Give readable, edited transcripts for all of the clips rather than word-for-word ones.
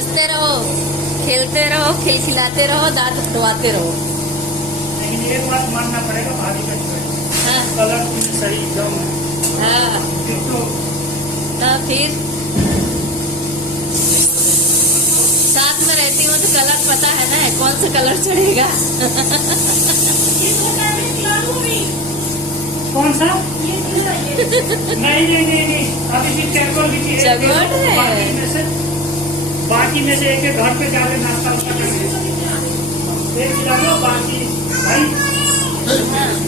हंसते रहो, खेलते रहो, खिलखिलाते रहो, दांत उठवाते रहो। लेकिन एक बात मानना पड़ेगा भाभी का हाँ कलर सही एकदम। हाँ तो फिर साथ में रहती हूँ तो कलर पता है ना, कौन सा कलर चढ़ेगा। कौन सा? नहीं अभी भी चकोर है। बाकी में से एक घर पे जाके नाश्ता करेंगे, एक खिलाओ बाकी भाई।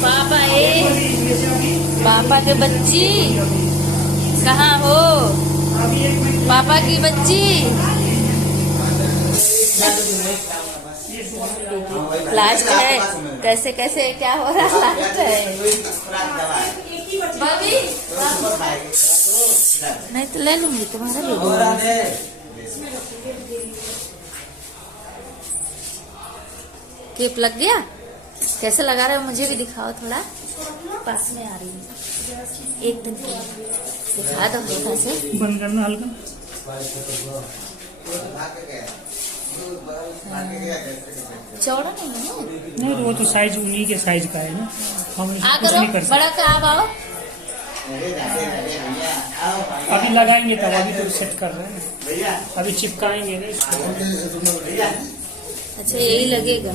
पापा पापा के बच्ची कहाँ हो? पापा की बच्ची लास्ट है। कैसे कैसे क्या हो रहा है? लास्ट है बबी। नहीं तो ले लूंगी तुम्हारा भी। केप लग गया? कैसे लगा रहे हो मुझे भी दिखाओ, थोड़ा पास में आ रही है। एक दिन दिखा दो हल्का से, बंद करना हल्का। चौड़ा नहीं है। नहीं वो तो साइज उन्हीं के साइज का है ना, हम आ कुछ करो नहीं कर बड़ा सकते। का आप आओ। अभी लगाएंगे तब, अभी तो सेट कर रहे हैं, अभी चिपकाएंगे ना इसको। अच्छा यही लगेगा।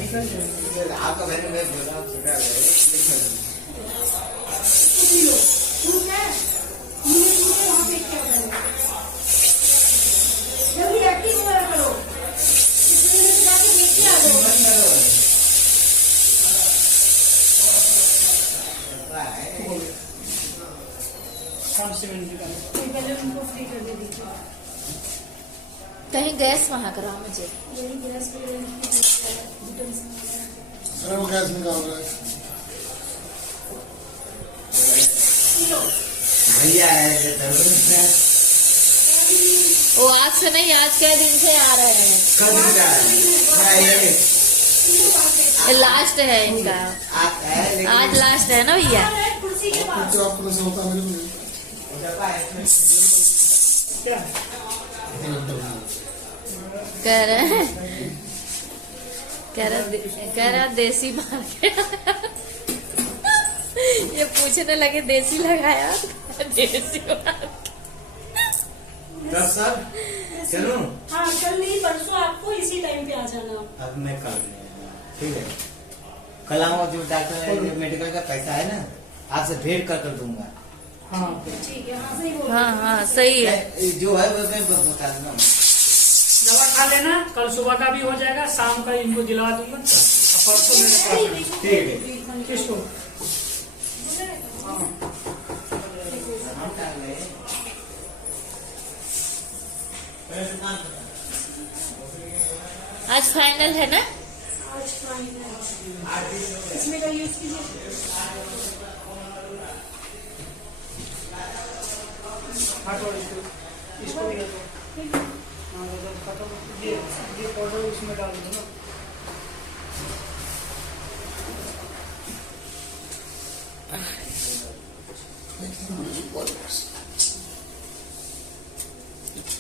कहीं गैस वहाँ कराओ मुझे। अरे वो गैस निकाल रहा है भैया है। वो आज से नहीं, आज के दिन से आ रहे हैं। लास्ट है इनका, आज लास्ट है ना भैया। कह रहा देसी मार के। ये पूछने लगे देसी लगाया, देसी मार सर चलो। हाँ कल नहीं परसों आपको इसी टाइम पे आ जाना। अब मैं कल ठीक है, कल आऊंगा। जो डॉक्टर मेडिकल का पैसा है ना, आपसे भेंट कर दूंगा। हाँ ठीक है, हाँ सही बोल। हाँ सही है। जो है वो मैं बता दूंगा। दवा खा लेना, कल सुबह का भी हो जाएगा, शाम का इनको दिला दूंगा। परसों मेरे पास ठीक है। किसको? आज फाइनल है ना? आज फाइनल इसमें का यूज कीजिए। इसको भी दो। ये पाउडर उसमें डाल दो ना।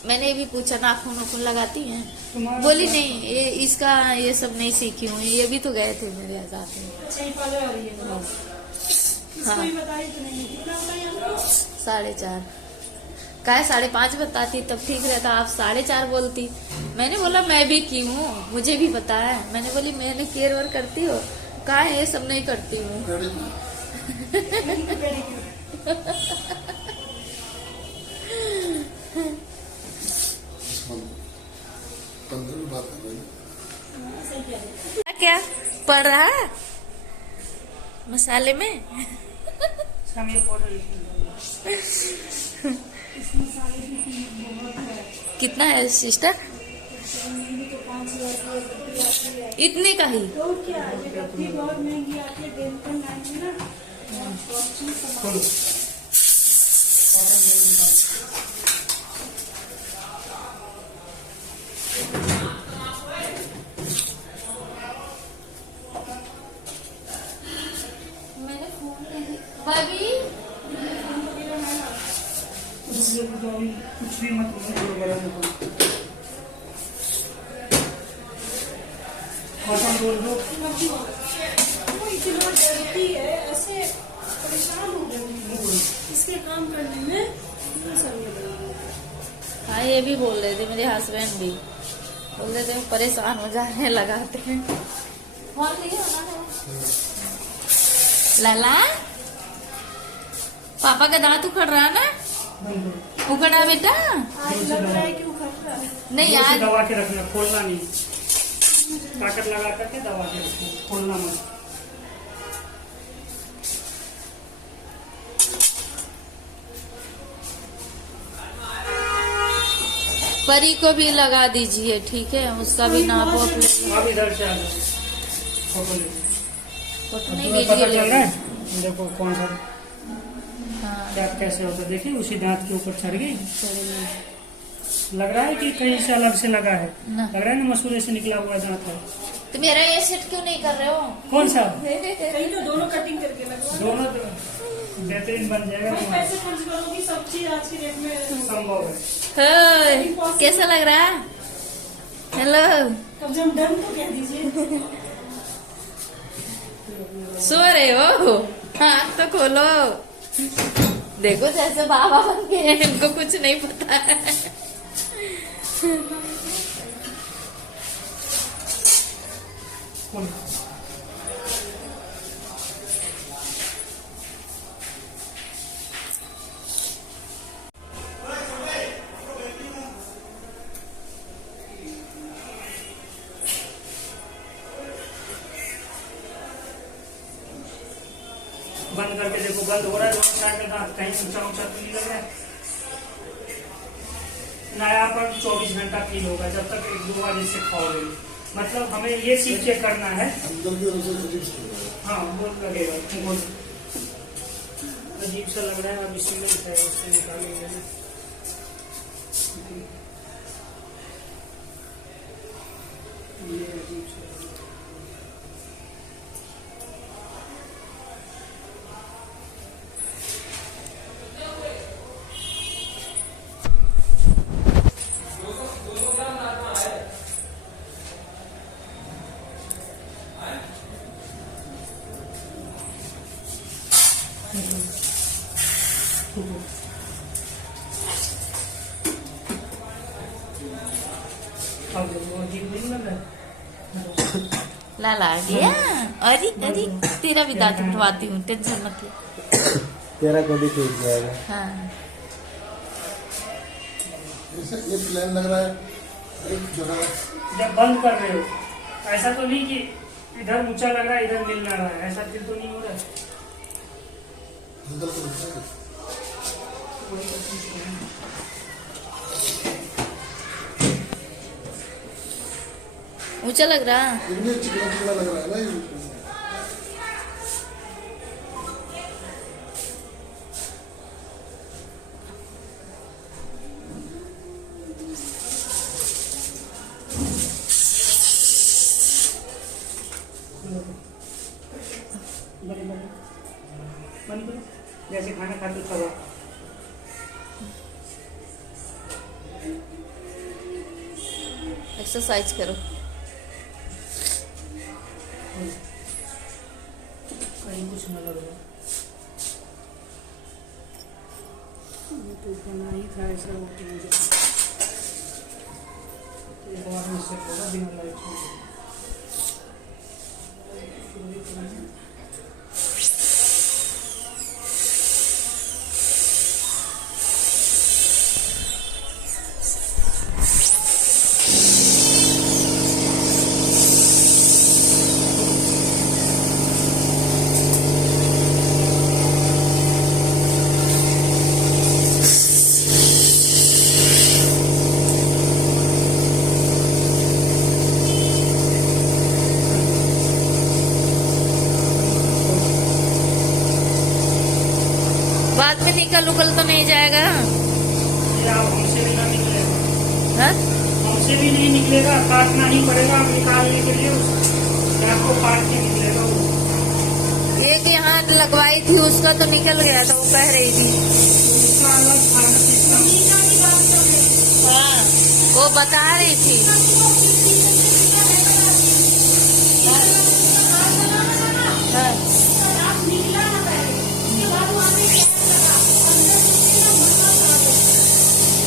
मैंने भी पूछा नाखून नाखून लगाती हैं? तुम्हारा बोली नहीं, ये इसका ये सब नहीं सीखी हूँ। ये भी तो गए थे मेरे साथ में। अच्छा ये पार्लर आ रही है। इसको ही बताई तो नहीं, कितना बताइए आपको? 4.5 का है, 5.5 बताती तब ठीक रहता। आप 4.5 बोलती। मैंने बोला मैं भी की हूँ, मुझे भी पता है। मैंने बोली मैंने केयर वेयर करती हो? कहा है ये सब नहीं करती हूँ। क्या पड़ रहा है मसाले में? कितना है सिस्टर? इतने का ही? तो क्या ये कपड़ी बहुत महंगी आती है, डेंटल लाइन में ना। मैंने फोन नहीं भाभी। कुछ भी मत बोलो। बटन बोल दो। वो इतना डरती है, ऐसे परेशान हो गई इसके काम करने में। हाँ ये भी बोल रहे थे, मेरे हस्बैंड भी बोल रहे थे परेशान हो जाने लगाते हैं। फोन लिए लाला, पापा का दांत उखड़ रहा है ना? उखड़ा बेटा? आज लग रहा है कि उखड़ रहा है। नहीं जोर से आज दबा के रखना, खोलना नहीं, ताकत लगा करके दबा के रखना, खोलना मत। परी को भी लगा दीजिए, ठीक है? उसका भी नाप वाप ले- अब इधर से आ जाओ, फोटो ले लो। फोटो नहीं तुम्हें पता वीडियो चल ले। रहा है देखो कौन सा हाँ क्या कैसे होता है। देखिए उसी दांत के ऊपर चढ़ गई। चलिए। लग रहा है कि कहीं से अलग से लगा है, ना। लग रहा है ना मसूरे से निकला हुआ दांत है। तो मेरा ये सेट क्यों नहीं कर रहे हो? कौन सा? कहीं तो दोनों कटिंग करके लगवा। दोनों तो बेहतरीन बन जाएगा भाई तुम्हारा। पैसे खर्च करोगी, सब चीज आज की डेट में संभव है। हे, कैसा लग रहा है? हेलो, कम से कम डन तो कह दीजिए। सो रहे हो? आँख तो खोलो। देखो जैसे बाबा बन के हैं, इनको कुछ नहीं पता है। खोल। बंद करके देखो, बंद हो रहा है दोनों साइड में दांत, कहीं ऊंचा ऊंचा तो नहीं लग रहा है। नयापन 24 घंटा फील होगा जब तक 1-2 बार इसे खाओगे। मतलब हमें ये चीज चेक करना है। हाँ वो लगेगा, वो अजीब सा लग रहा है। अब इसी में है, उससे निकालेंगे ना। ये अजीब सा अब वो अजीब नहीं लग रहा है। लाला आ गया। अरे अरे, तेरा भी दांत उठवाती हूँ, टेंशन मत ले। तेरा को भी टूट जाएगा। हाँ ये प्लान लग रहा है एक जगह। जब बंद कर रहे हो, ऐसा तो नहीं कि इधर ऊंचा लग रहा है इधर मिल ना रहा है, ऐसा फिर तो नहीं हो रहा है। अंदर को दिखा दे। ऊंचा लग रहा है। इतने चिकना चिकना लग रहा है ना ये। बंद करो, जैसे खाना खाते तवा। एक्सरसाइज करो। कहीं कुछ न लग रहा। ये तो बना ही था ऐसा, वो तो मुझे एक बार में सेट होगा बिना लाइट छोड़। बाद में निकल उकल तो नहीं जाएगा? ये आप हमसे भी ना निकलेगा, हाँ? हमसे भी नहीं निकलेगा, काटना ही पड़ेगा अब निकालने के लिए। आपको काट के निकलेगा वो। एक यहाँ लगवाई थी, उसका तो निकल गया था, वो कह रही थी। उसका अलग खाना सिस्टम। हाँ वो बता रही थी। हाँ। आप निकला ना पहले, उसके बाद वहाँ पे कैप लगा, अंदर घुसे ना मसाज आ गए।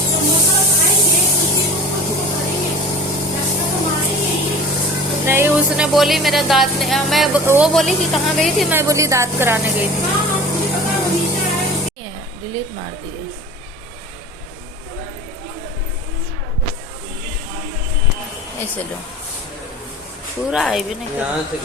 तो मसाज आएंगे, उसी को कुछ तो करेंगे, डॉक्टर तो मारेंगे ही। नहीं, उसने बोली मेरा दांत नहीं, मैं वो बोली कि कहाँ गई थी, मैं बोली दांत कराने गई थी। हाँ, मुझे पता है, वो नीचे आए। डिलीट मार दिए। ऐसे लो पूरा आई भी नहीं। यहाँ से